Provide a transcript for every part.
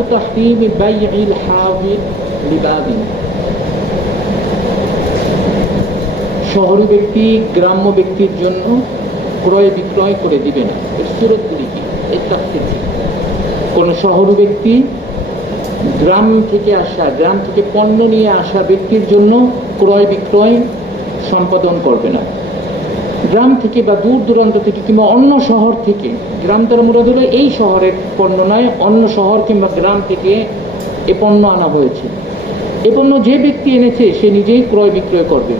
বাবু তাহরিম বাইইল হাদির লিবাদি। শহরী ব্যক্তি গ্রাম্য ব্যক্তির জন্য ক্রয় বিক্রয় করে দিবে না। এর সুরতগুলি কি? এর তাফসীর কি? কোন শহরী ব্যক্তি গ্রাম থেকে পণ্য নিয়ে আসা ব্যক্তির জন্য ক্রয় বিক্রয় সম্পাদন করবে না। গ্রাম থেকে বা দূর দূরান্ত থেকে কিংবা অন্য শহর থেকে, গ্রাম দ্বারা মুরাদ হলো এই শহরের পণ্য নয়, অন্য শহর কিংবা গ্রাম থেকে এ পণ্য আনা হয়েছে, এ পণ্য যে ব্যক্তি এনেছে সে নিজেই ক্রয় বিক্রয় করবে।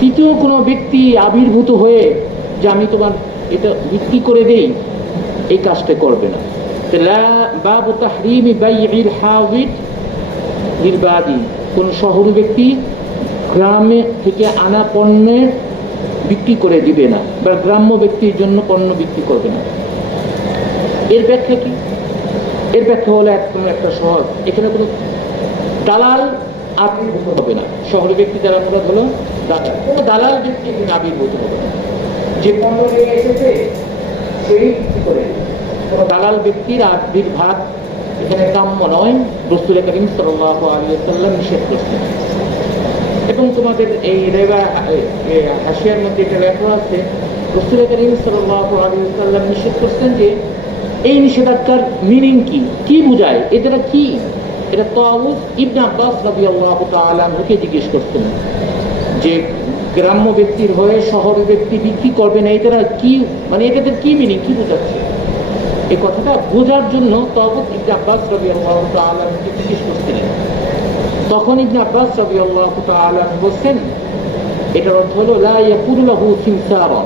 তৃতীয় কোনো ব্যক্তি আবির্ভূত হয়ে যে আমি তোমার এটা বিক্রি করে দেই, এই কাজটা করবে না। বাবু তাহরিম বাইইল হাদির লিবাদি, কোন শহরী ব্যক্তি গ্রামে থেকে আনা পণ্যের বিক্রি করে দিবে না বা গ্রাম্য ব্যক্তির জন্য পণ্য বিক্রি করবে না। এর ব্যাখ্যা কি? এর ব্যাখ্যা হলো একদম একটা সহজ, এখানে কোনো দালাল আবির্ভূত হবে না। শহরী ব্যক্তি যারা মুরাদ হলো দালাল, কোনো দালাল ব্যক্তি এখানে আবির্ভূত হবে না। যে পণ্য নিয়ে এসেছে সেই বিক্রি করে, কোনো দালাল ব্যক্তির আবির্ভাব এখানে কাম্য নয়। রাসূল করিম সাল্লাল্লাহু আলাইহি ওয়াসাল্লাম নিষেধ করছেন। এবং তোমাদের এই হাসিয়ার মধ্যে এটা লেখা আছে, রাসূল করিম সাল্লাল্লাহু আলাইহি ওয়াসাল্লাম নিষেধ করছেন যে এই নিষেধাজ্ঞার মিনিং কি, কি বোঝায়, এটা কি? এটা তাউস ইবনে আব্বাস রাদিয়াল্লাহু তাআলা আনহুকে জিজ্ঞেস করতেন যে গ্রাম্য ব্যক্তির হয়ে শহরের ব্যক্তি বিক্রি করবে না, এটা কি, মানে এটাদের কি মিনিং, কি বোঝাচ্ছে? এই কথাটা বোঝার জন্য তাউস ইবনে আব্বাস রাদিয়াল্লাহু তাআলা আনহুকে জিজ্ঞেস করছিলেন। তখন ইবনে আব্বাস রাদিয়াল্লাহু তাআলা আনহু বলছেন, এটার অর্থ হলো লা ইয়াকুলু লাহু সিমসারা,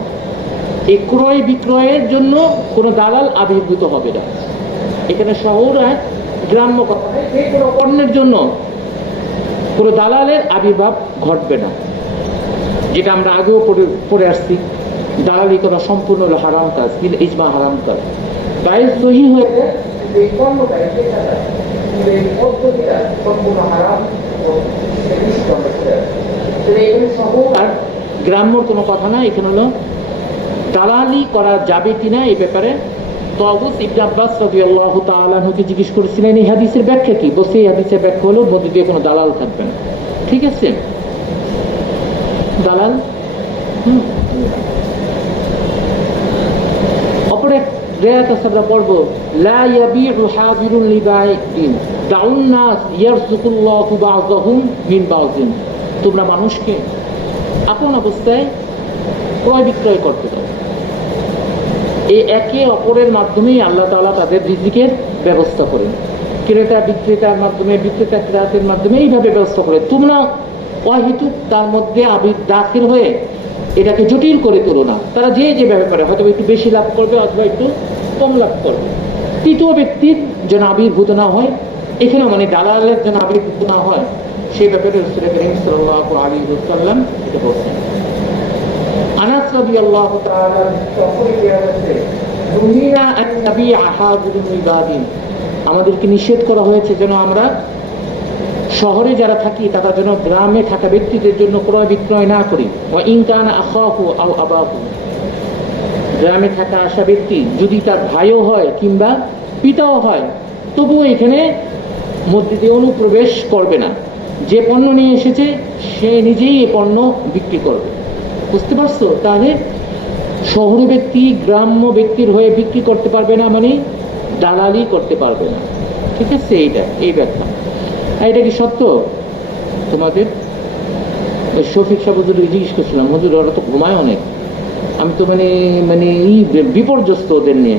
এই ক্রয় বিক্রয়ের জন্য কোনো দালাল আবির্ভূত হবে না। এখানে শহর আর গ্রাম্য কথায় যে কোনো পণ্যের জন্য কোনো দালালের আবির্ভাব ঘটবে না। যেটা আমরা আগেও পড়ে আসছি, দালালি করা সম্পূর্ণ হারাম কাজ, বিল ইজমা হারাম কাজ। বাইরে সহি হয়েছে এই পণ্যটা, এই পদ্ধতিটা সম্পূর্ণ হারাম। এখানে শহর আর গ্রাম্যর কোনো কথা না, এখানে হলো দালালি করা যাবে কিনা এই ব্যাপারে তাউস ইবনে আব্বাস রাদিয়াল্লাহু তাআলা আনহুকে জিজ্ঞেস করেছিলেন এই হাদিসের ব্যাখ্যা কি। বলছে এই হাদিসের ব্যাখ্যা হলো মধ্যে দিয়ে কোনো দালাল থাকবে না। ঠিক আছে, দালাল অপরে রিয়াত আমরা পড়ব, লা ইয়াবিউ হাদিরুন লিবাইদিন দাউন নাস ইয়ারযুকুল্লাহু বা'যাহুম মিন বা'যিন। তোমরা মানুষকে আপন অবস্থায় ক্রয় বিক্রয় করতে দাও। এই একে অপরের মাধ্যমেই আল্লাহ তাআলা তাদের রিজিকের ব্যবস্থা করেন। ক্রেতা বিক্রেতার মাধ্যমে, বিক্রেতা ক্রেতার মাধ্যমে এইভাবে ব্যবস্থা করে। তোমরা অহেতুক তার মধ্যে দাখিল হয়ে এটাকে জটিল করে তোলো না। তারা যে যেভাবে পারে, হয়তো একটু বেশি লাভ করবে অথবা একটু কম লাভ করবে। তৃতীয় ব্যক্তির যেন আবির্ভূত না হয়, এখানেও মানে দালালের যেন আবির্ভূত না হয়, সেই ব্যাপারে রাসূল করিম সাল্লাল্লাহু আলাইহি ওয়াসাল্লাম এটা বলছেন। আনাস রাদিয়াল্লাহু তাআলা আমাদেরকে নিষেধ করা হয়েছে যেন আমরা শহরে যারা থাকি তারা যেন গ্রামে থাকা ব্যক্তিদের জন্য ক্রয় বিক্রয় না করি। ওয়া ইন কানা আখাহু আও আবাহু, গ্রামে থাকা আসা ব্যক্তি যদি তার ভাইও হয় কিংবা পিতাও হয়, তবুও এখানে মধ্যে দিয়ে অনুপ্রবেশ করবে না। যে পণ্য নিয়ে এসেছে সে নিজেই এই পণ্য বিক্রি করবে। বুঝতে পারছো? তাহলে শহর ব্যক্তি গ্রাম্য ব্যক্তির হয়ে বিক্রি করতে পারবে না, মানে দালালি করতে পারবে না। ঠিক আছে, এইটা এই ব্যাখ্যা। এটা কি সত্য? তোমাদের শফিক সাহেব হুজুর জিজ্ঞেস করছিলাম, হুজুর ওরা তো ঘুমায় অনেক, আমি তো মানে মানে বিপর্যস্ত ওদের নিয়ে।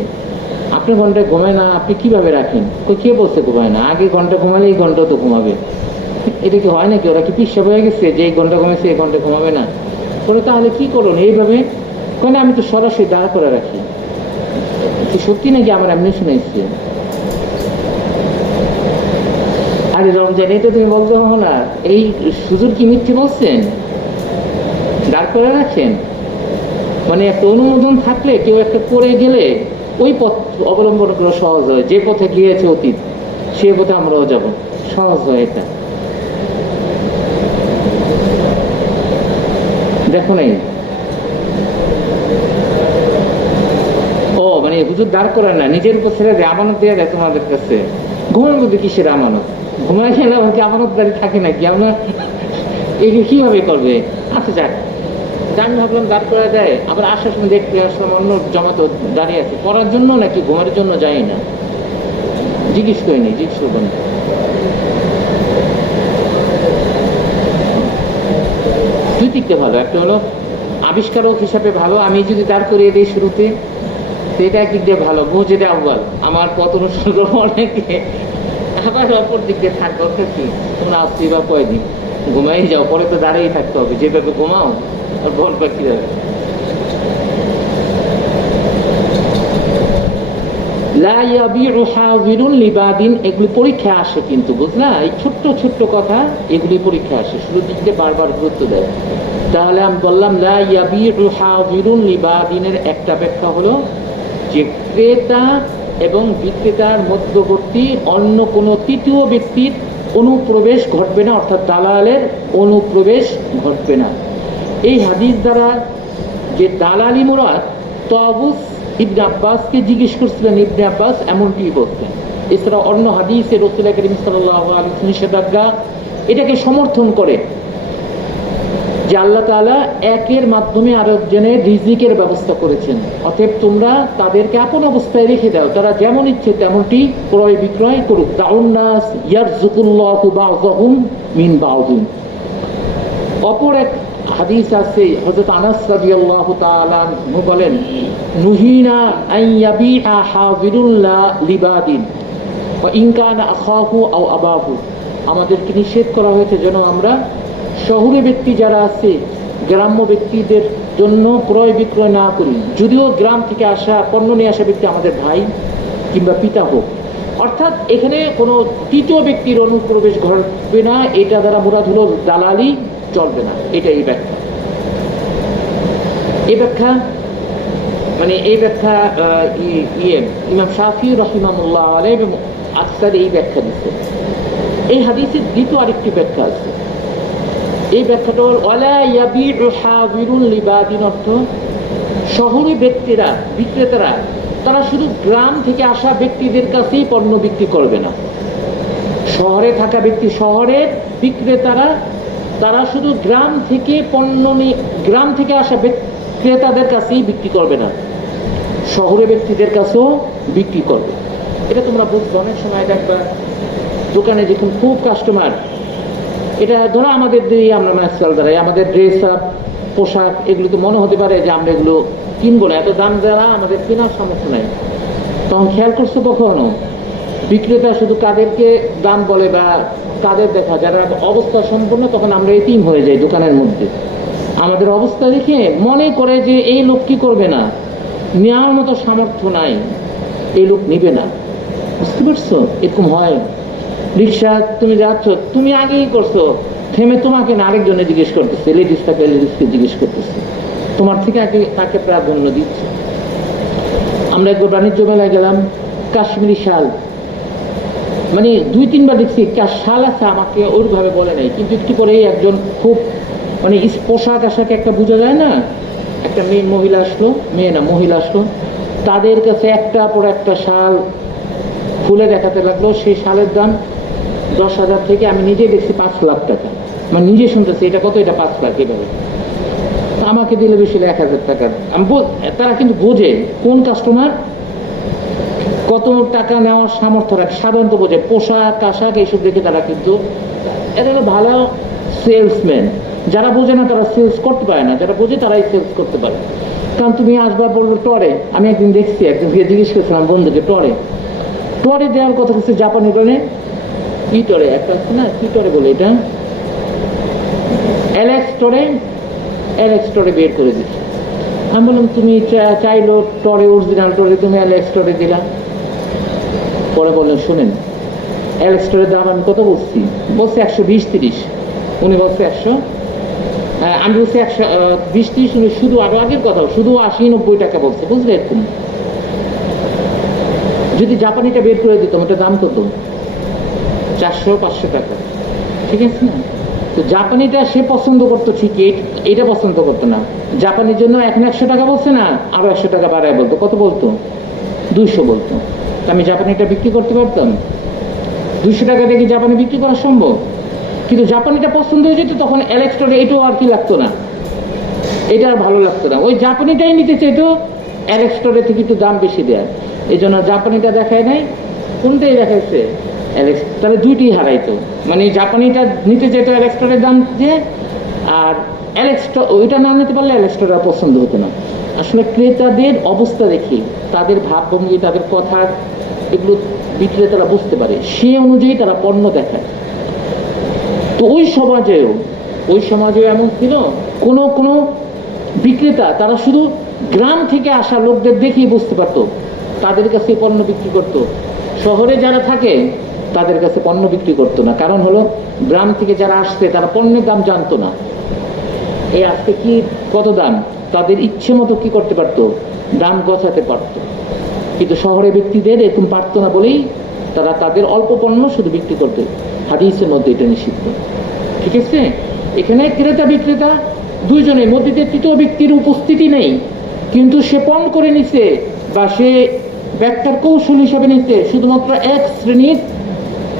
আপনি ঘন্টায় ঘুমায় না, আপনি কিভাবে রাখেন? কে বলছে ঘুমায় না? আগে ঘন্টা ঘুমালে এই ঘন্টাও তো ঘুমাবে। এটা কি হয় নাকি? ওরা কি পিসাব হয়ে গেছে যে এই ঘন্টা ঘুমেছে এই ঘন্টা ঘুমাবে না? বলে তাহলে কি করুন এইভাবে? কেন আমি তো সরাসরি দাঁড় করে রাখি। সত্যি নাকি? আমার এমনি শুনেছি। আরে রমজান, এটা তুমি বলতে হবো না। এই সুযোগ কি মিথ্যে বলছেন? দাঁড় করে রাখেন মানে একটা অনুমোদন থাকলে কেউ একটা করে গেলে ওই পথ অবলম্বন করা সহজ হয়। যে পথে গিয়েছে অতীত সে পথে আমরাও যাব, সহজ হয় এটা। দেখো নাই ও মানে হুজুর দাঁড় করেন না, নিজের উপর ছেড়ে দেয়, আমানত দিয়ে দেয় তোমাদের কাছে। ঘুমের মধ্যে কিসের আমানত? ঘুমায় গেলে আমাকে আমানতদারি থাকে নাকি? আমরা এগুলো কিভাবে করবে? আচ্ছা যাক, আমি ভাবলাম দাঁড় করে দেয়, আবার আসার সময় দেখতে আসলাম অন্য জমাতো দাঁড়িয়ে আছে, পড়ার জন্য নাকি ঘুমার জন্য যাই না, জিজ্ঞেস করিনি, জিজ্ঞেস করবেন। দুই দিকটা ভালো, একটা হলো আবিষ্কারক হিসাবে ভালো, আমি যদি দাঁড় করিয়ে দিই শুরুতে সেটা একদিক দিয়ে ভালো, বুঝে দেয় আউ্বাল আমার পথ অনুসরণ অনেকে, আবার অপর দিক দিয়ে থাকবে কি তোমরা আসছি বা কয়দিন ঘুমাই যাও, পরে তো দাঁড়িয়েই থাকতে হবে, যেভাবে ঘুমাও আর বলবা কিভাবে। এগুলি পরীক্ষা আসে কিন্তু, বুঝলা, এই ছোট্ট ছোট্ট কথা এগুলি পরীক্ষা আসে, শুরু দিক দিয়ে বারবার গুরুত্ব দেয়। তাহলে আমি বললাম লা ইয়াবিউ হাযিরুন লিবাদিনের একটা ব্যাখ্যা হলো যে ক্রেতা এবং বিক্রেতার মধ্যবর্তী অন্য কোনো তৃতীয় ব্যক্তির অনুপ্রবেশ ঘটবে না, অর্থাৎ দালালের অনুপ্রবেশ ঘটবে না। এই হাদিস দ্বারা যে দালালি মুরাদ, তাবুস ইবনে আব্বাসকে জিজ্ঞেস করছিলেন, ইবনে আব্বাস এমনটি বলতেন। এছাড়া অন্য হাদিসে রাসূল কারীম সাল্লাল্লাহু আলাইহি ওয়াসাল্লাম নিষেধাজ্ঞা এটাকে সমর্থন করে যে আল্লাহ তাআলা একের মাধ্যমে আরেকজনের রিজিকের ব্যবস্থা করেছেন, অতএব তোমরা তাদেরকে আপন অবস্থায় রেখে দাও, তারা যেমন ইচ্ছে তেমনটি ক্রয় বিক্রয় করুক। দাউন্নাস ইয়ারযুকুল্লাহু বা'যাহুম মিন বা'যিন। অপর এক হাদিস আছে, হযরত আনাস রাদিয়াল্লাহু তাআলা আনহু বলেন, নুহিনা আন ইয়াবিআ হাযিরুন লিবাদিন ওয়া ইন কানা আখাহু আও আবাহু। আমাদেরকে নিষেধ করা হয়েছে যেন আমরা শহুরে ব্যক্তি যারা আছে, গ্রাম্য ব্যক্তিদের জন্য ক্রয় বিক্রয় না করি, যদিও গ্রাম থেকে আসা পণ্য নিয়ে আসা ব্যক্তি আমাদের ভাই কিংবা পিতা হোক। অর্থাৎ এখানে কোনো তৃতীয় ব্যক্তির অনুপ্রবেশ ঘটবে না, এটা দ্বারা মুরাদ হলো দালালি চলবে না, এটা এই ব্যাখ্যা। এই ব্যাখ্যা মানে এই ব্যাখ্যা ইমাম শাফি রাহিমাহুল্লাহ আলাইহি এবং আকসার এই ব্যাখ্যা দিচ্ছে। এই হাদিসের দ্বিতীয় আরেকটি ব্যাখ্যা আছে, এই ব্যাখ্যাটা হল ওয়ালা ইয়াবিউ হাযিরুন লিবাদিন, অর্থ শহরে ব্যক্তিরা বিক্রেতারা তারা শুধু গ্রাম থেকে আসা ব্যক্তিদের কাছেই পণ্য বিক্রি করবে না। শহরে থাকা ব্যক্তি, শহরের বিক্রেতারা তারা শুধু গ্রাম থেকে গ্রাম থেকে আসা ক্রেতাদের কাছেই বিক্রি করবে না, শহরে ব্যক্তিদের কাছেও বিক্রি করবে। এটা তোমরা বুঝবে। অনেক সময় দেখবা দোকানে যখন খুব কাস্টমার, এটা ধরো আমাদের দিয়ে আমরা ম্যাসকাল দ্বারাই আমাদের ড্রেস আপ পোশাক এগুলো তো মনে হতে পারে যে আমরা এগুলো কিনবো না, এত দাম দ্বারা আমাদের কেনার সামর্থ্য নেই। তখন খেয়াল করছো কখনো বিক্রেতা শুধু কাদেরকে দাম বলে বা কাদের দেখা যারা অবস্থা সম্পূর্ণ, তখন আমরা এতিম হয়ে যাই দোকানের মধ্যে। আমাদের অবস্থা দেখে মনে করে যে এই লোক কি করবে না, নেওয়ার মতো সামর্থ্য নাই, এই লোক নিবে না। বুঝতে পারছো? এরকম হয়। রিক্সা তুমি যাচ্ছ, তুমি আগেই করছো, থেমে তোমাকে না আরেকজনে জিজ্ঞেস করতেছে, লেডিসটাকে লেডিসকে জিজ্ঞেস করতেছে, তোমার থেকে আগে তাকে প্রাধান্য দিচ্ছে। আমরা একবার বাণিজ্য মেলায় গেলাম, কাশ্মীরি শাল, মানে 2-3বার দেখছি শাল আছে, আমাকে ওইভাবে বলে নাই, কিন্তু একটু পরেই একজন খুব মানে পোশাক আশাকে একটা বোঝা যায় না, একটা মহিলা আসলো, মহিলা আসলো, তাদের কাছে একটা পর একটা শাল খুলে দেখাতে লাগলো। সেই শালের দাম 10,000 থেকে আমি নিজে দেখছি 5 লাখ টাকা, মানে নিজে শুনতেছি এটা কত, এটা 5 লাখ, এভাবে আমাকে দিলে বেশি 1,000 টাকা। তারা কিন্তু বোঝে কোন কাস্টমার কত টাকা নেওয়ার সামর্থ্য রাখে, সাধারণত বোঝে পোশাক আশাক এইসব দেখে তারা কিন্তু, এটা হলো ভালো সেলসম্যান। যারা বোঝে না তারা সেলস করতে পারে না, যারা বোঝে তারাই সেলস করতে পারে। কারণ তুমি আসবার বলবো টরে, আমি একদিন দেখছি একজনকে জিজ্ঞেস করছিলাম বন্ধুকে, টরে দেওয়ার কথা হচ্ছে জাপানি টরে, কি টরে একটা আছে না, কি টরে বলে এটা, অ্যালেক্স টরে বের করে দিচ্ছি। আমি বললাম তুমি চাইলো টরে অরিজিনাল টরে, তুমি অ্যালেক্স টরে দিলা। পরে বললেন শোনেন, অ্যালেক্স টরের দাম আমি কত বলছি, বলছে 120-30, উনি বলছে 100, আমি বলছি 120-30, উনি শুধু আরো আগের কথা শুধু 80-90 টাকা বলছে, বুঝলে? এরকম যদি জাপানিটা বের করে দিতাম ওটা দাম কত, 400-500 টাকা, ঠিক আছে না? তো জাপানিটা সে পছন্দ করতো ঠিকই, এটা পছন্দ করতো না। জাপানির জন্য এখন 100 টাকা বলছে না, আরো 100 টাকা বাড়ায় বলতো, কত বলতো, 200 বলতো। আমি জাপানিটা বিক্রি করতে পারতাম, 200 টাকা দিয়ে কি জাপানি বিক্রি করা সম্ভব? কিন্তু জাপানিটা পছন্দ হয়ে যেত, তখন অ্যালেক্সটরে এটাও আর কি লাগতো না, এটা আর ভালো লাগতো না, ওই জাপানিটাই নিতে চাইতো, অ্যালেক্সটরে থেকে একটু দাম বেশি দেয়, এই জন্য জাপানিটা দেখায় নাই, কোনটাই দেখাইছে অ্যালেক্স, তাহলে দুইটি হারাইতো, মানে জাপানিটা নিতে চাইতো অ্যালেক্সটরের দাম দিয়ে, আর অ্যালেক্সটর ওইটা না নিতে পারলে অ্যালেক্সটর আর পছন্দ হতো না। আসলে ক্রেতাদের অবস্থা দেখি, তাদের ভাবভঙ্গি, তাদের কথা, এগুলো বিক্রেতারা বুঝতে পারে, সে অনুযায়ী তারা পণ্য দেখায়। তো ওই সমাজেও এমন ছিল, কোনো কোনো বিক্রেতা তারা শুধু গ্রাম থেকে আসা লোকদের দেখেই বুঝতে পারতো, তাদের কাছে পণ্য বিক্রি করতো। শহরে যারা থাকে তাদের কাছে পণ্য বিক্রি করতো না, কারণ হলো গ্রাম থেকে যারা আসছে তারা পণ্যের দাম জানতো না, এই আজকে কি কত দাম, তাদের ইচ্ছে মতো কি করতে পারতো, দাম গছাতে পারতো। কিন্তু শহরে ব্যক্তিদের এরকম পারতো না বলেই তারা তাদের অল্প পণ্য শুধু বিক্রি করতো। হাদিসের মধ্যে এটা নিষিদ্ধ। ঠিক আছে, এখানে ক্রেতা বিক্রেতা দুইজনের মধ্যে তৃতীয় ব্যক্তির উপস্থিতি নেই, কিন্তু সে পণ করে নিছে বা সে ব্যাখ্যার কৌশল হিসাবে নিচ্ছে, শুধুমাত্র এক শ্রেণীর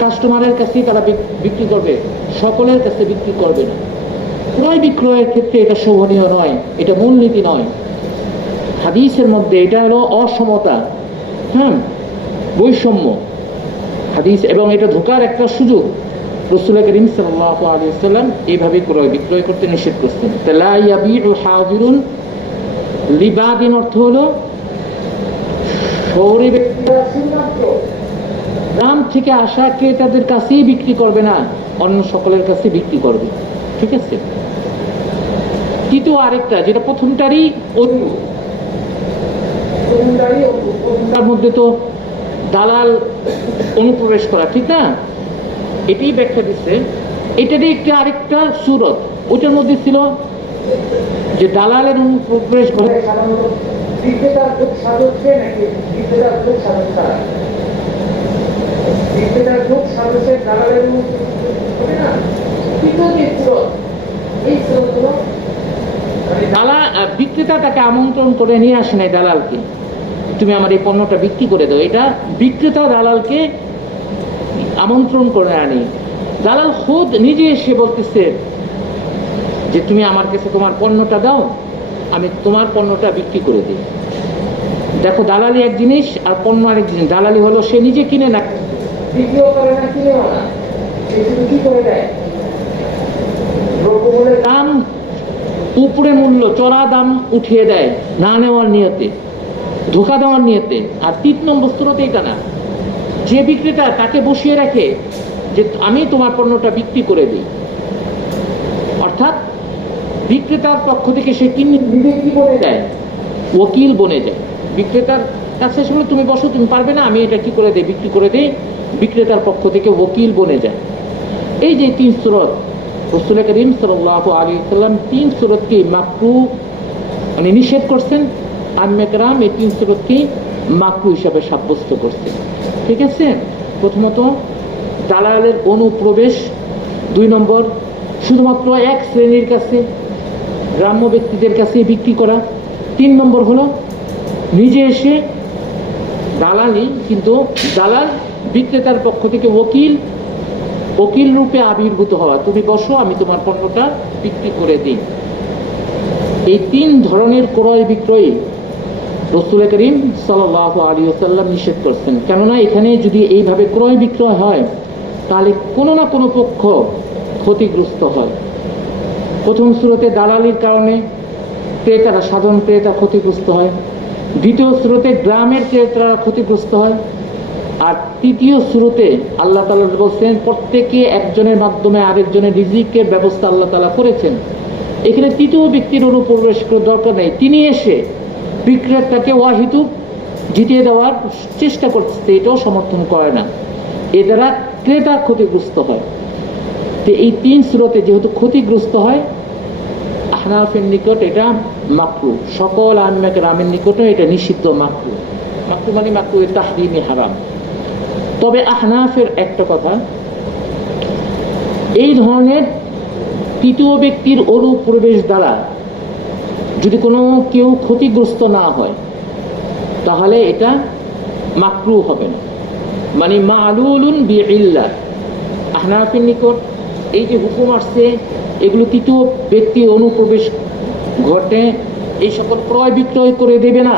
কাস্টমারের কাছেই তারা বিক্রি করবে, সকলের কাছে বিক্রি করবে না। ক্রয় বিক্রয়ের ক্ষেত্রে এটা শোভনীয় নয়, এটা মূলনীতি নয়। হাদিসের মধ্যে এটা হলো অসমতা, বৈষম্য হাদিস, এবং এটা ধোকার একটা সুযোগ। রাসূল করিম সাল্লাল্লাহু আলাইহি ওয়াসাল্লাম এইভাবে ক্রয় বিক্রয় করতে নিষেধ করছেন। লা ইয়াবিউ হাদিরুন লিবাদিন, অর্থ হলো শহরে ব্যক্তিরা শুধুমাত্র গ্রাম থেকে আসা ক্রেতাদের কাছেই বিক্রি করবে না, অন্য সকলের কাছে বিক্রি করবে। ঠিক আছে, তৃতীয় আরেকটা, যেটা প্রথমটারই তার মধ্যে তো দালাল অনুপ্রবেশ করা, ঠিক না, এটাই ব্যাখ্যা দিচ্ছে। এটারই একটা আরেকটা সুরত, ওটার মধ্যে ছিল যে দালালের অনুপ্রবেশ করে বিক্রেতা তাকে আমন্ত্রণ করে নিয়ে আসে নাই দালালকে, তুমি আমার এই পণ্যটা বিক্রি করে দাও, এটা বিক্রেতা দালালকে আমন্ত্রণ করে আনি। দালাল খুদ নিজে এসে বলতেছে যে তুমি আমার কাছে তোমার পণ্যটা দাও, আমি তোমার পণ্যটা বিক্রি করে দিই। দেখো, দালালি এক জিনিস আর পণ্য আরেক জিনিস। দালালি হলো সে নিজে কিনে না, বিক্রিও করে না, কিনেও না, সে শুধু কি করে দেয়, দ্রব্যমূল্যের দাম উপরে মূল্য চড়া দাম উঠিয়ে দেয় না নেওয়ার নিয়তে, ধোকা দেওয়ার নিয়তে। আর 3 নম্বর স্তরতে এটা না, যে বিক্রেতা তাকে বসিয়ে রাখে যে আমি তোমার পণ্যটা বিক্রি করে দিই, অর্থাৎ বিক্রেতার পক্ষ থেকে সে নিজে কি বনে যায়, ওকিল বনে যায়। বিক্রেতার কাছে শুনে তুমি বসো, তুমি পারবে না, আমি এটা কি করে দিই, বিক্রি করে দিই, বিক্রেতার পক্ষ থেকে ওকিল বনে যায়। এই যে 3 সুরত, রাসূল করিম সাল্লাল্লাহু আলাইহি ওয়াসাল্লাম 3 সুরতকে মাকরুহ মানে নিষেধ করছেন। আইম্মে কেরাম এই 3 সুরতকে মাকরুহ হিসাবে সাব্যস্ত করছেন। ঠিক আছে, প্রথমত দালালের অনুপ্রবেশ, 2 নম্বর শুধুমাত্র এক শ্রেণীর কাছে, গ্রাম্য ব্যক্তিদের কাছে বিক্রি করা, 3 নম্বর হলো নিজে এসে দালালি, কিন্তু দালাল বিক্রেতার পক্ষ থেকে ওকিল রূপে আবির্ভূত হওয়া, তুমি বসো আমি তোমার পণ্যটা বিক্রি করে দিই। এই 3 ধরনের ক্রয় বিক্রয় রাসূল করিম সাল্লাল্লাহু আলাইহি ওয়াসাল্লাম নিষেধ করছেন। কেননা এখানে যদি এইভাবে ক্রয় বিক্রয় হয় তাহলে কোনো না কোনো পক্ষ ক্ষতিগ্রস্ত হয়। প্রথম সূরতে দালালির কারণে ক্রেতারা, সাধারণ ক্রেতা ক্ষতিগ্রস্ত হয়। দ্বিতীয় সূরতে গ্রামের ক্রেতারা ক্ষতিগ্রস্ত হয়। আর তৃতীয় সূরতে আল্লাহ তাআলা বলছেন প্রত্যেকে একজনের মাধ্যমে আরেকজনের রিজিকের ব্যবস্থা আল্লাহ তাআলা করেছেন। এখানে তৃতীয় ব্যক্তির অনুপ্রবেশ করার দরকার নেই, তিনি এসে বিক্রেতাকে ওয়াহিদুক জিতিয়ে দেওয়ার চেষ্টা করছে, এটাও সমর্থন করে না, এ দ্বারা ক্রেতা ক্ষতিগ্রস্ত হয়। তো এই 3 সূরতে যেহেতু ক্ষতিগ্রস্ত হয়, আহনাফের নিকট এটা মাকরুহ, সকল আইম্মে কেরামের নিকটও এটা নিষিদ্ধ। মাকরুহ মানে মাকরুহ তাহরিমি হারাম। তবে আহনাফের একটা কথা, এই ধরনের তৃতীয় ব্যক্তির অনুপ্রবেশ দ্বারা যদি কোনো কেউ ক্ষতিগ্রস্ত না হয় তাহলে এটা মাকরুহ হবে না। মানে মালুলুন বিইল্লাহ। আহনাফের নিকট এই যে হুকুম আসছে, এগুলো তৃতীয় ব্যক্তি অনুপ্রবেশ ঘটে এই সকল ক্রয় বিক্রয় করে দেবে না,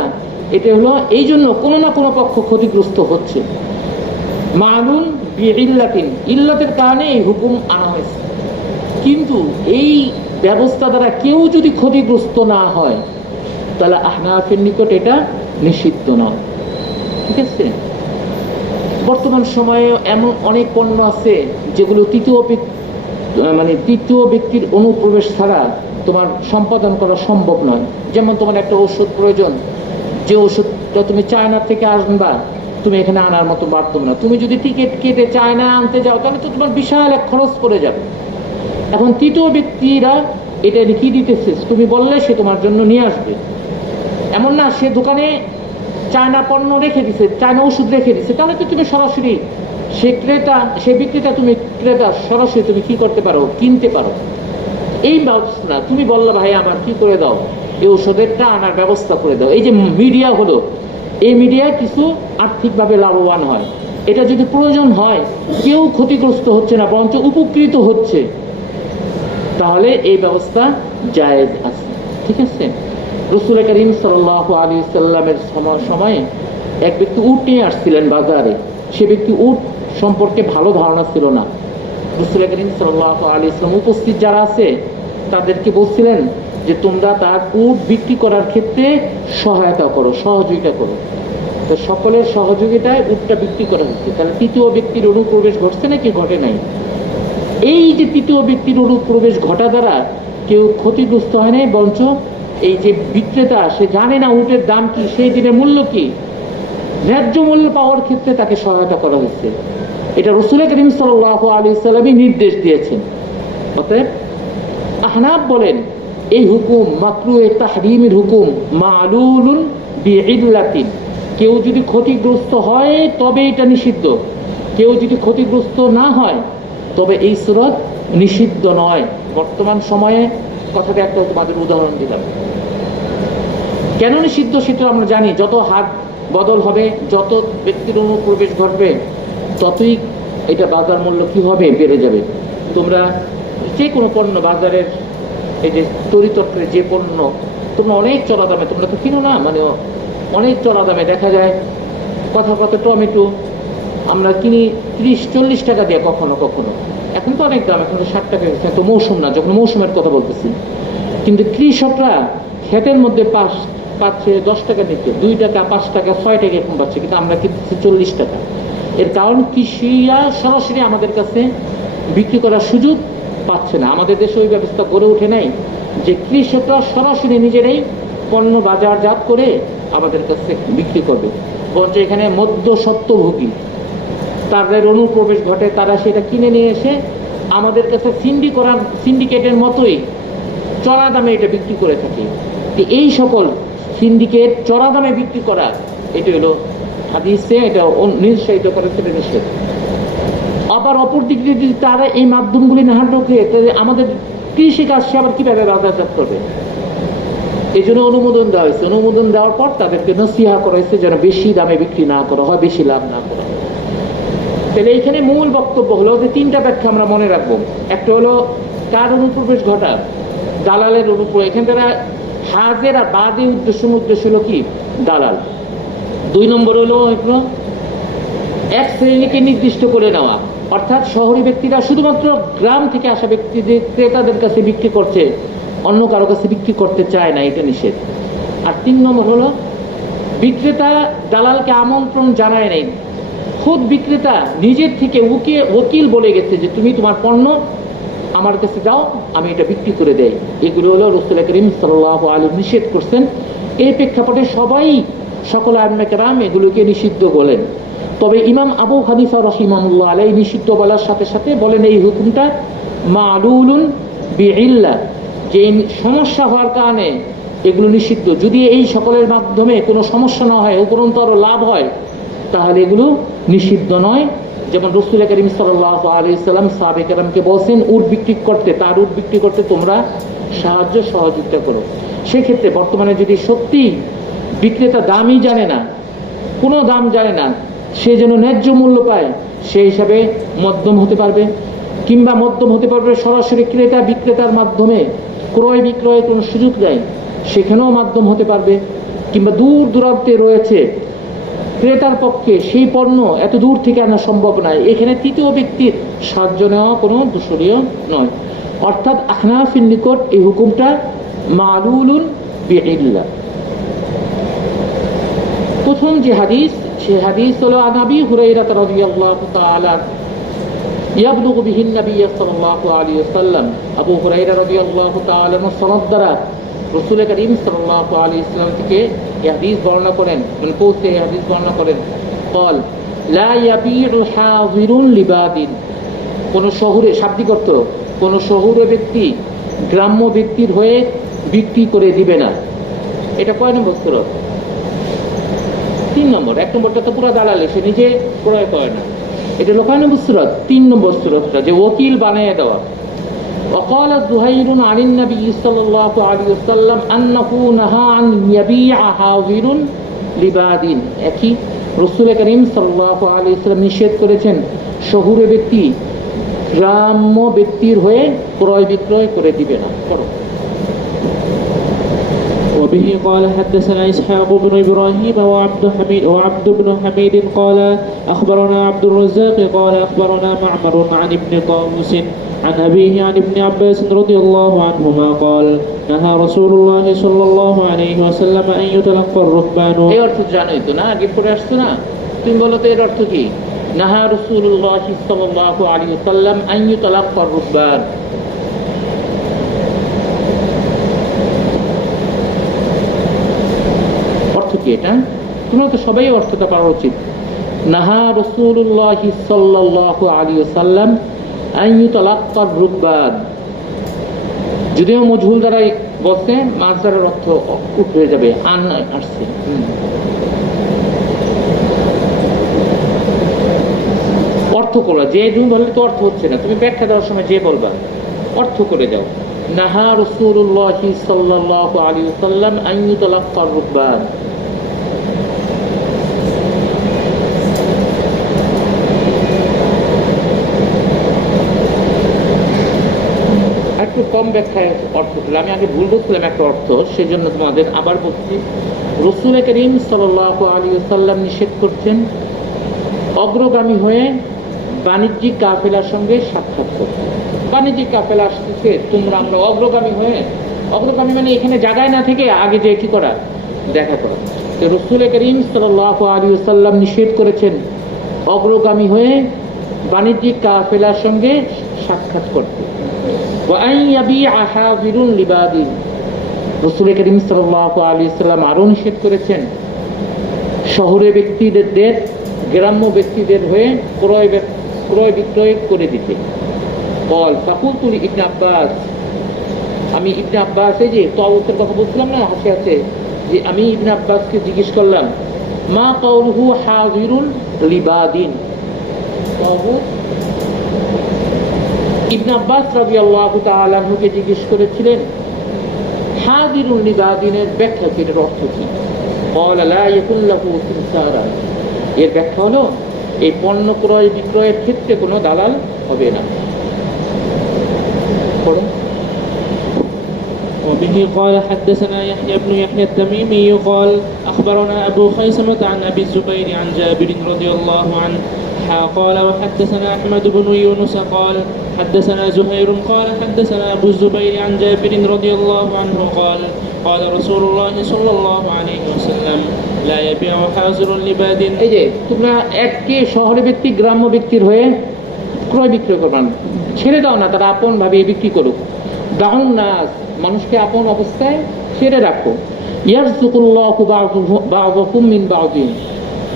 এটা হলো এই জন্য কোনো না কোনো পক্ষ ক্ষতিগ্রস্ত হচ্ছে। মালুন বিইল্লাতিন, ইল্লাতের কারণে এই হুকুম আনা হয়েছে। কিন্তু এই ব্যবস্থা দ্বারা কেউ যদি ক্ষতিগ্রস্ত না হয়, তাহলে আহনাফের নিকট এটা নিষিদ্ধ নয়। ঠিক আছে? বর্তমান সময়ে এমন অনেক পণ্য আছে যেগুলো তৃতীয় ব্যক্তির অনুপ্রবেশ ছাড়া তোমার সম্পাদন করা সম্ভব নয়। যেমন তোমার একটা ওষুধ প্রয়োজন, যে ওষুধটা তুমি চায়না থেকে আনবা, তুমি এখানে আনার মতো বাধ্য না। তুমি যদি টিকিট কেটে চায়না আনতে যাও, তাহলে তো তোমার বিশাল এক খরচ পড়ে যাবে। এখন তৃতীয় ব্যক্তিরা এটা লিখিয়ে দিতেছে, তুমি বললে সে তোমার জন্য নিয়ে আসবে। এমন না সে দোকানে চায়না পণ্য রেখে দিছে, চায়না ওষুধ রেখে দিছে, তাহলে তো তুমি সরাসরি সে বিক্রেতা তুমি ক্রেতা সরাসরি তুমি কি করতে পারো, কিনতে পারো। এই ব্যবস্থা তুমি বললে ভাই আমার কি করে দাও, এই ওষুধেরটা আনার ব্যবস্থা করে দাও। এই যে মিডিয়া হলো, এই মিডিয়ায় কিছু আর্থিকভাবে লাভবান হয়। এটা যদি প্রয়োজন হয়, কেউ ক্ষতিগ্রস্ত হচ্ছে না, বরঞ্চ উপকৃত হচ্ছে, তাহলে এই ব্যবস্থা জায়েজ আছে। ঠিক আছে? রাসূল করিম সাল্লাল্লাহু আলাইহি সাল্লামের সময়ে এক ব্যক্তি উট নিয়ে আসছিলেন বাজারে। সে ব্যক্তি উট সম্পর্কে ভালো ধারণা ছিল না। রাসূল করিম সাল্লাল্লাহু আলাইহি সাল্লাম উপস্থিত যারা আছে তাদেরকে বলছিলেন যে তোমরা তার উট বিক্রি করার ক্ষেত্রে সহায়তা করো, সহযোগিতা করো। তো সকলের সহযোগিতায় উটটা বিক্রি করা হচ্ছে। তাহলে তৃতীয় ব্যক্তির অনুপ্রবেশ ঘটছে নাকি ঘটে নাই? এই যে তৃতীয় ব্যক্তির অনুপ্রবেশ ঘটা দ্বারা কেউ ক্ষতিগ্রস্ত হয় নাই, বরঞ্চ এই যে বিক্রেতা সে জানে না উটের দাম কি, সেই দিনের মূল্য কি, ন্যায্য মূল্য পাওয়ার ক্ষেত্রে তাকে সহায়তা করা হচ্ছে। এটা রাসূল করিম সাল্লাল্লাহু আলাইহি সাল্লামই নির্দেশ দিয়েছেন। অতএব আহনাফ বলেন এই হুকুম মাকরুহে তাহরিমের হুকুম মালুলুন বিইল্লাতিন। কেউ যদি ক্ষতিগ্রস্ত হয় তবে এটা নিষিদ্ধ, কেউ যদি ক্ষতিগ্রস্ত না হয় তবে এই সূরত নিষিদ্ধ নয়। বর্তমান সময়ে কথাটা একটা তোমাদের উদাহরণ দিলাম। কেন নিষিদ্ধ সেটা আমরা জানি। যত হাত বদল হবে, যত ব্যক্তির অনুপ্রবেশ ঘটবে, ততই এটা বাজার মূল্য কি হবে, বেড়ে যাবে। তোমরা যে কোনো পণ্য বাজারের এই যে তরিতত্ত্বের যে পণ্য তোমরা অনেক চড়া দামে তোমরা তো কিনো না, মানে অনেক চড়া দামে দেখা যায়। কথা টমেটো আমরা কিনি 30-40 টাকা দিয়ে কখনো কখনো, এখন তো অনেক দাম, এখন তো 60 টাকা গেছে, তো মৌসুম না, যখন মৌসুমের কথা বলতেছি। কিন্তু কৃষকরা ক্ষেতের মধ্যে পাচ্ছে 10 টাকা নিতে, 2 টাকা 5 টাকা 6 টাকা এরকম পাচ্ছে, কিন্তু আমরা কিনতেছি 40 টাকা। এর কারণ কৃষিরা সরাসরি আমাদের কাছে বিক্রি করার সুযোগ পাচ্ছে না। আমাদের দেশে ওই ব্যবস্থা গড়ে ওঠে নাই যে কৃষকরা সরাসরি নিজেরাই পণ্য বাজারজাত করে আমাদের কাছে বিক্রি করবে, বরঞ্চ এখানে মধ্যস্বত্বভোগী তাদের অনুপ্রবেশ ঘটে, তারা সেটা কিনে নিয়ে এসে আমাদের কাছে সিন্ডিকেটের মতোই চড়া দামে এটা বিক্রি করে থাকে। এই সকল সিন্ডিকেট চড়া দামে বিক্রি করা, এটা হলো হাদিসে এটা নিরুৎসাহিত করে, সেটা নিষেধ। আবার অপর দিক দিয়ে যদি তারা এই মাধ্যমগুলি না ঢোকে, তাহলে আমাদের কৃষিকাজ সে আবার কিভাবে বাজারজাত করবে? এই জন্য অনুমোদন দেওয়া হয়েছে। অনুমোদন দেওয়ার পর তাদেরকে নসিহা করা হয়েছে যেন বেশি দামে বিক্রি না করা হয়, বেশি লাভ না করা হয়। তাহলে এইখানে মূল বক্তব্য হলো যে 3টা ব্যাখ্যা আমরা মনে রাখবো। একটা হলো কার অনুপ্রবেশ ঘটা, দালালের অনুপ্রবেশ। এখানে তারা হাজের আর বাদে উদ্দেশ্য হলো কি, দালাল। 2 নম্বর হলো এক শ্রেণীকে নির্দিষ্ট করে নেওয়া, অর্থাৎ শহরী ব্যক্তিরা শুধুমাত্র গ্রাম থেকে আসা ব্যক্তিদের ক্রেতাদের কাছে বিক্রি করছে, অন্য কারো কাছে বিক্রি করতে চায় না, এটা নিষেধ। আর 3 নম্বর হলো বিক্রেতা দালালকে আমন্ত্রণ জানায় নাই, খুদ বিক্রেতা নিজের থেকে ওকিল বলে গেছে যে তুমি তোমার পণ্য আমার কাছে দাও, আমি এটা বিক্রি করে দেই। এগুলো হলো রাসূল করিম সাল্লাল্লাহু আলাইহি নিষেধ করছেন। এই প্রেক্ষাপটে সকল আইম্মায়ে কেরাম এগুলোকে নিষিদ্ধ বলেন। তবে ইমাম আবু হানিফা রাহিমাহুল্লাহ আলাইহি নিষিদ্ধ বলার সাথে সাথে বলেন এই হুকুমটা মালুলুন বিইল্লাহ, যে সমস্যা হওয়ার কারণে এগুলো নিষিদ্ধ। যদি এই সকলের মাধ্যমে কোনো সমস্যা না হয়, উপরন্তু আরো লাভ হয়, তাহলে এগুলো নিষিদ্ধ নয়। যেমন রাসূল করিম সাল্লাল্লাহু আলাইহি সাল্লাম সাহাবায়ে কেরামকে বলেছেন উট বিক্রি করতে তোমরা সাহায্য সহযোগিতা করো। সেক্ষেত্রে বর্তমানে যদি সত্যি বিক্রেতা দামই জানে না, কোনো দাম জানে না, সে যেন ন্যায্য মূল্য পায়, সেই হিসাবে মধ্যম হতে পারবে, কিংবা মধ্যম হতে পারবে সরাসরি ক্রেতা বিক্রেতার মাধ্যমে ক্রয় বিক্রয়ের কোনো সুযোগ নেই, সেখানেও মাধ্যম হতে পারবে, কিংবা দূর দূরান্তে রয়েছে ক্রেতার পক্ষে সেই পণ্য এত দূর থেকে আনা সম্ভব নয়, এখানে তৃতীয় ব্যক্তির সাহায্য নেওয়া কোনো দূষণীয় নয়। অর্থাৎ আহনাফের নিকট এই হুকুমটা মালুলুন বিইল্লাহ। প্রথম যে হাদিস, সে হাদিস হলো আন আবি হুরায়রা রাদিয়াল্লাহু তাআলা ইয়াবলুগু বিহি নবী সাল্লাল্লাহু আলাইহি ওয়াসাল্লাম, আবু হুরায়রা রাদিয়াল্লাহু তাআলা সনদ দ্বারা রাসূল করিম সাল্লাল্লাহু আলাইহি ওয়াসাল্লাম থেকে এই হাদিস বর্ণনা করেন, মানে পৌঁছে এই হাদিস বর্ণনা করেন, قال لا يبيع حاضر لباد, কোন শহরে, শাব্দিক অর্থ, কোন শহুরে ব্যক্তি গ্রাম্য ব্যক্তির হয়ে বিক্রি করে দিবে না। এটা কয় নম্বর সূরা? 3 নম্বর। 1 নম্বরটা তো পুরো দালালি, সে নিজে ক্রয় করে না। এটা হলো কয় নম্বর সূরা? 3 নম্বর সূরাটা, যে ওকিল বানিয়ে দেওয়া। وقال زهير عن النبي صلى الله عليه وسلم أنه نهى عن يبيع حاضر لباد, একই রাসূল করিম সাল্লাল্লাহু আলাইহি ওয়াসাল্লাম নিষেধ করেছেন শহুরে ব্যক্তি গ্রাম্য ব্যক্তির হয়ে ক্রয় বিক্রয় করে দিবে না। وبه قال حدثنا إسحاق بن إبراهيم وعبد بن حميد قال أخبرنا عبد الرزاق قال أخبرنا معمر عن ابن طاووس عن أبيه عن ابن عباس رضي الله عنهما قال نهى رسول الله صلى الله عليه وسلم أن يتلقى الركبان. এই অর্থ জানোই তো না, আগে পড়ে আসছো না? তুমি বলো তো এর অর্থ কি? নাহা রাসূলুল্লাহ সাল্লাল্লাহু আলাইহি ওয়াসাল্লাম আন ইউতালাক্কা আর-রুকবান, অর্থ কি এটা? তোমরা তো সবাই অর্থটা পাওয়া উচিত। নাহা রাসূলুল্লাহ সাল্লাল্লাহু আলাইহি ওয়াসাল্লাম আন ইউতালাক্কা আর-রুকবান, যদিও মজহুল দ্বারা বলতে মাসদারের অর্থ উঠে হয়ে যাবে, আন আসছে। অর্থ করো, যে তুমি বললে তো অর্থ হচ্ছে না, তুমি ব্যাখ্যা দেওয়ার সময় যে বলবা অর্থ করে যাও। নাহা রাসূলুল্লাহ সাল্লাল্লাহু আলাইহি ওয়াসাল্লাম আন ইউতালাক্কা আর-রুকবান, একটু কম ব্যাখ্যায় অর্থ ছিল। আমি আগে ভুল বলছিলাম একটা অর্থ, সেই জন্য তোমাদের আবার বলছি। রাসূল করিম সাল্লাল্লাহু আলাইহি ওয়াসাল্লাম নিষেধ করছেন অগ্রগামী হয়ে বাণিজ্যিক কাফেলার সঙ্গে সাক্ষাৎ করতে। বাণিজ্যিক কাফেলা আসতেছে, তোমরা আমরা অগ্রগামী হয়ে, অগ্রগামী মানে এখানে জায়গায় না থেকে আগে যে কি করা, দেখা করা। তো রাসূল করিম সাল্লাল্লাহু আলাইহি ওয়াসাল্লাম নিষেধ করেছেন অগ্রগামী হয়ে বাণিজ্যিক কাফেলার সঙ্গে সাক্ষাৎ করতে। রাসূল করিম সাল্লাল্লাহু আলাইহি ওয়াসাল্লাম আরো নিষেধ করেছেন শহরে ব্যক্তিদের গ্রাম্য ব্যক্তিদের হয়ে ক্রয় বিক্রয় করে দিতে। বল ফাকুলতু ইবনে আব্বাস, আমি ইবনে আব্বাস, এই যে তাওউসের কথা বলছিলাম না হাসি আছে, যে আমি ইবনে আব্বাসকে জিজ্ঞেস করলাম মা কাউলুহু হাযিরুন লিবাদিন। তাওউস ইবনে আব্বাস রাদিয়াল্লাহু তাআলা আনহুকে জিজ্ঞেস করেছিলেন হাযিরুন লিবাদিনের ব্যাখ্যা কি, এর অর্থ কি? ক্বালা লা ইয়াকুন লাহু সিমসারা, এর ব্যাখ্যা হলো এই পণ্য ক্রয় বিক্রয়ের ক্ষেত্রে কোনো দালাল হবে না। وبه قال حدثنا يحيى بن يحيى التميمي قال أخبرنا أبو خيثمة عن أبي الزبير عن جابر رضي الله عنه قال وحدثنا أحمد بن يونس قال حدثنا زهير قال حدثنا أبو الزبير عن جابر رضي الله عنه قال قال رسول الله صلى الله عليه وسلم لا يبيع حاضر لباد. এই যে তোমরা এককে শহরে ব্যক্তি গ্রাম্য ব্যক্তির হয়ে ক্রয় বিক্রয় করবেন, ছেড়ে দাও না, তারা আপন ভাবে বিক্রি করুক। দাউন নাস, মানুষকে আপন অবস্থায় ছেড়ে রাখো। ইয়ারযুকুল্লাহু বা'দাকুম মিন বা'দিন,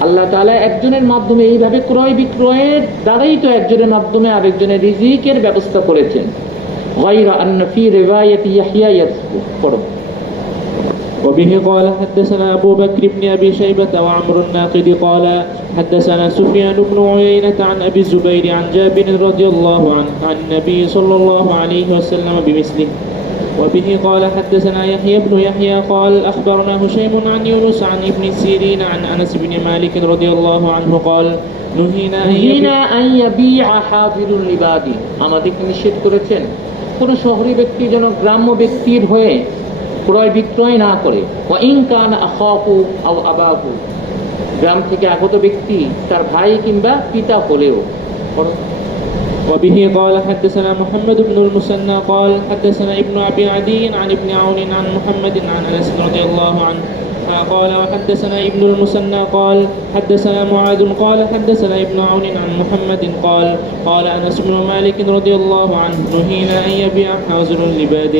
আল্লাহ তাআলা একজনের মাধ্যমে এইভাবে ক্রয় বিক্রয়ের দ্বারাই তো একজনের মাধ্যমে আরেকজনের রিজিকের ব্যবস্থা করেছেন। গায়রা আন্না ফি রিওয়ায়াতি ইয়াহইয়া ইয়ারযুকু। পড়ো। وبه قال حدثنا أبو بكر بن أبي شيبة وعمر الناقد قال حدثنا سفيان بن عيينة عن أبي الزبير عن جابر رضي الله عنه عن النبي صلى الله عليه وسلم بمثله. وبه قال حدثنا يحيى بن يحيى قال أخبرنا هشيم عن يونس عن ابن سيرين عن أنس بن مالك رضي الله عنه قال نهينا أن হিনা আন ইয়াবিআ হাযিরুল লিবাদি, আমাদেরকে নিষেধ করেছেন কোন শহরী ব্যক্তি যেন গ্রাম্য ব্যক্তির হয়ে ক্রয় বিক্রয় না করে। ওয়া ইন কানা আখাহু আও আবাহু, গ্রাম থেকে আগত ব্যক্তি তার ভাই কিংবা পিতা হলেও। وبه قال حدثنا محمد بن المثنى قال حدثنا ابن أبي عدي عن ابن عون عن محمد عن أنس رضي الله عنه قال وحدثنا ابن المثنى قال حدثنا معاذ قال حدثنا ابن عون عن محمد قال قال أنس بن مالك رضي الله عنه نهينا أن يبيع حاضر لباد.